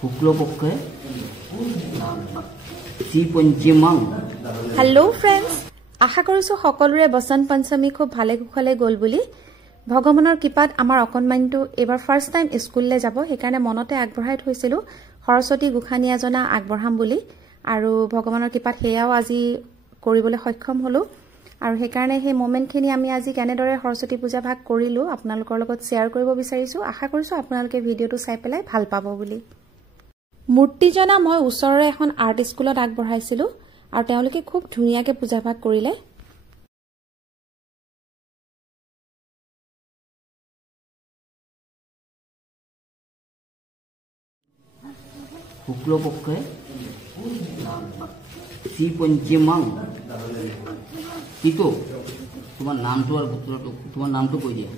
শুক্লপক্ষে শ্ৰীপঞ্চমাং। Hello' friends, আশা কৰিছোঁ সকলোৰে বসন্ত পঞ্চমী খুব ভালে কুশলে গ'ল বুলি। ভগৱানৰ কৃপাত আমাৰ অকণমানিটো এইবাৰ ফাৰ্ষ্ট টাইম স্কুললৈ যাব, সেইকাৰণে মনতে আগবঢ়াই থৈছিলোঁ সৰস্বতী গোসাঁনী এজনা আগবঢ়াম বুলি, আৰু ভগৱানৰ কৃপাত সেয়াও আজি কৰিবলৈ সক্ষম হ'লোঁ। আৰু সেইকাৰণে সেই মমেণ্টখিনি আমি আজি কেনেদৰে সৰস্বতী পূজা ভাগ কৰিলোঁ আপোনালোকৰ লগত শ্বেয়াৰ কৰিব বিচাৰিছোঁ। আশা কৰিছোঁ আপোনালোকে ভিডিঅ'টো চাই পেলাই ভাল পাব বুলি। মূৰ্তিজনা মই ওচৰৰে এখন আৰ্ট স্কুলত আগবঢ়াইছিলোঁ আৰু তেওঁলোকে খুব ধুনীয়াকৈ পূজা ভাগ কৰিলে। শুক্লপক্ষে শ্ৰীপঞ্চমাং। তিতো তোমাৰ নামটো আৰ গোত্ৰটো, তোমাৰ নামটো কৈ দিয়া।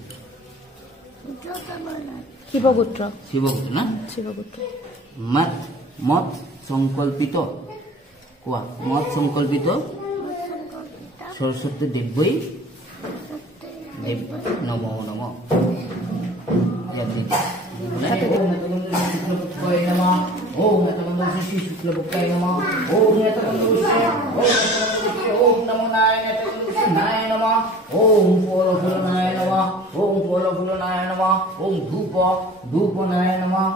শিৱগোত্ৰ। শিৱগোত্ৰ না? শিৱগোত্ৰ। মত সংকল্পিত, কোৱা মত সংকল্পিত সরস্বতী দেব্যই নম নম। ओम श्री शुक्लपक्षाय नमः। ओम नमो नारायणाय नमः। ओम फलफुलनाय नमः। ओम फलफुलनाय नमः। ओम धूपनाय नमः।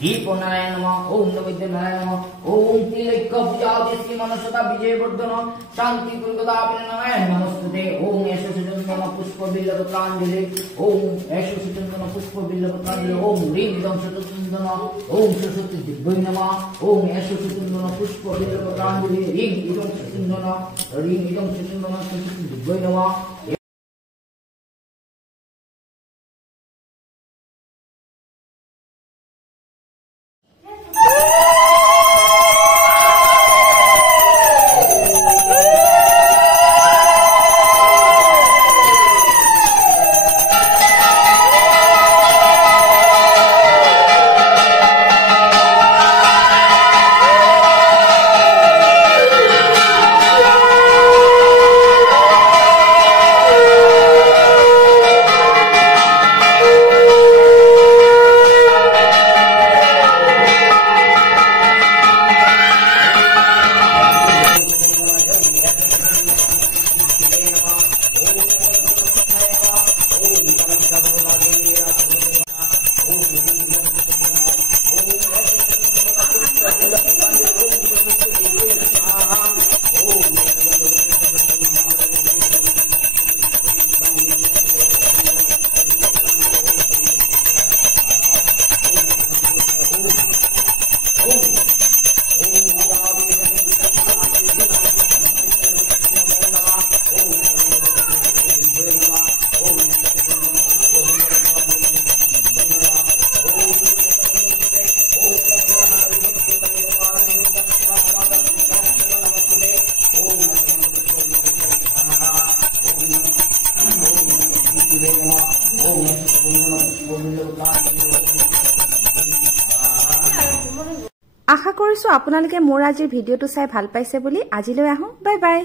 दीपनाय नमः। ओम नैवेद्यनाय नमः। ओम तिलक पूजा श्री मनसता विजयवर्धन शांति कुलदापिनाय नमस्ते। ओम यशस्चंदन पुष्प बिल्लपत्रांजलि। ओम यशस्चंदन पुष्प बिल्लपत्रांजलि। ओम ह्रीं इदं शतचंदन। ओम सरस्वती दिव्यै नमः। ओम यशस्चंदन पुष्प बिल्लपत्रांजलि। ह्रीं इदं शतचंदन सरस्वती दिव्यै नमः। আশা কৰিছোঁ আপোনালোকে মোৰ আজিৰ ভিডিঅ'টো চাই ভাল পাইছে বুলি। আজিলৈ আহোঁ, বাই বাই।